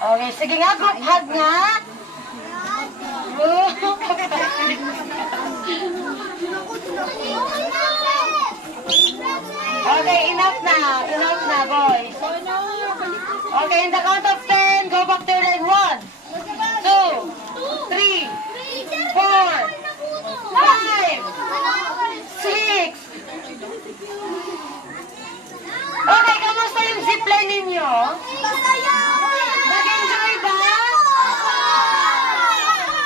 Okay, sige nga, group hug nga. Okay, enough na. Enough na, boys. Okay, in the count of 10, go back to your line. 1, 2, 3, 4, 5, 6. Okay, kamusta yung zipline ninyo? Nag-enjoy ba?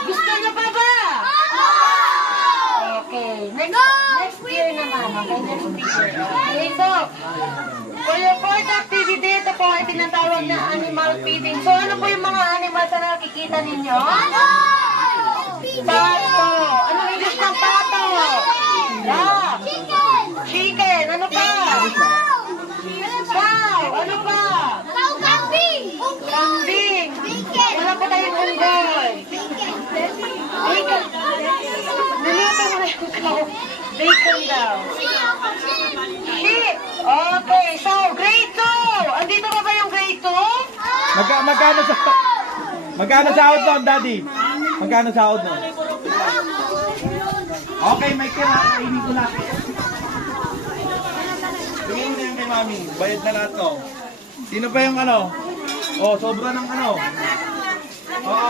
Gusto nyo pa ba? Okay, next year naman. Okay, next year. Okay, so, for your fourth activity, ito po ay tinatawag na animal feeding. So, ano po yung mga animals na nakikita ninyo? Pato. Anong English ng pato? Yeah. Chicken. Ano pa? Cow. Ano pa? Kambing. Wala pa tayong unggoy. Bacon. Niluto mo na yung cow. Bacon daw. Sheep. Okay, so grade 2. Andito na ba yung grade 2? Magkano sahod nun, Daddy? Magkano sahod nun? Okay, may kira. Kainin ko na. Tingin mo na yung kay Mami. Bayad na lahat to. Sino pa yung ano? Oh, sobra ng ano?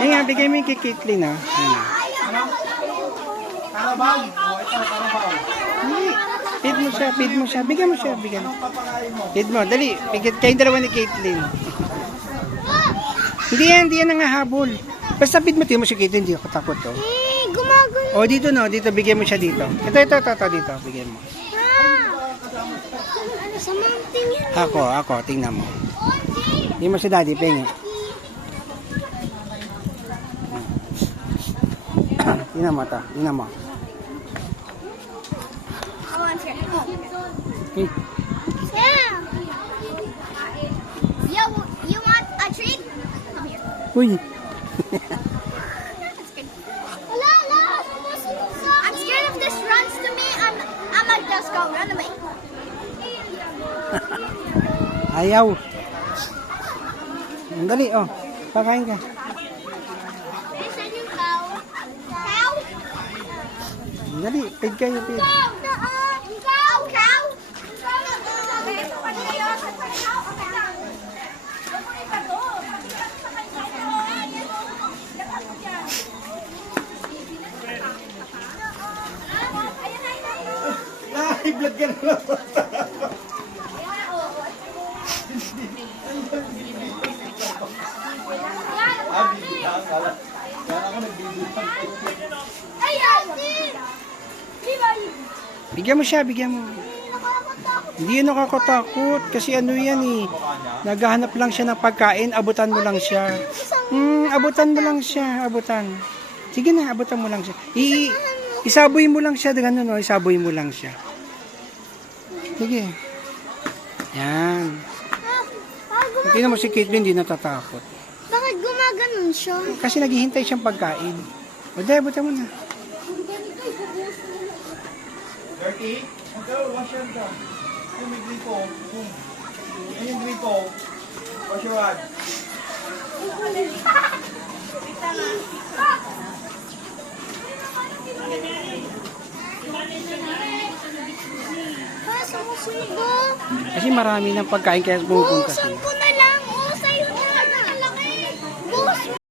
Eh nga, bigay mo yung kay Caitlyn, ha? Ano? Carabao. Oh, ito, Carabao. Hindi. Feed mo siya, feed mo siya. Bigyan mo siya, bigyan. Anong papakain mo? Feed mo, dali. Bigyan kayong dalawa ni Caitlyn. Hindi yan nangahabol. Basta feed mo, tingin mo si Caitlyn, hindi ako takot, oh. Gumagano. O, dito, no, dito, bigyan mo siya dito. Ito, dito, bigyan mo. Sa mountain yan. Ako, tingnan mo. Hindi mo si Daddy, pengi. Tingnan mo ito, tingnan mo. Hey. Yeah. You want a treat? Come here. Uy. I'm scared if this runs to me, I might just go run away. Ayaw. Ang dali, oh. Pakain ka. There's a new cow. Cow? Ang dali, feed kayo, feed. Cow! Cow! Ay, vlog ka na lang. Bigyan mo siya, bigyan mo. Hindi yan nakakatakot kasi ano yan eh. Naghahanap lang siya ng pagkain, abutan mo lang siya. Abutan mo lang siya, abutan. Sige na, abutan mo lang siya. Isaboy mo lang siya, ganun no, isaboy mo lang siya. Sige. Yan. Tingnan mo si Caitlyn, hindi natatakot. Bakit gumaganon siya? Kasi naghihintay siyang pagkain. O dahil, abutan mo na. Dirty? Wash your hands. Yung may gripo. Yan yung gripo. Wash your hands. Sumusunod ba? Kasi marami ng pagkain kaya pumupunta siya. Saan ko na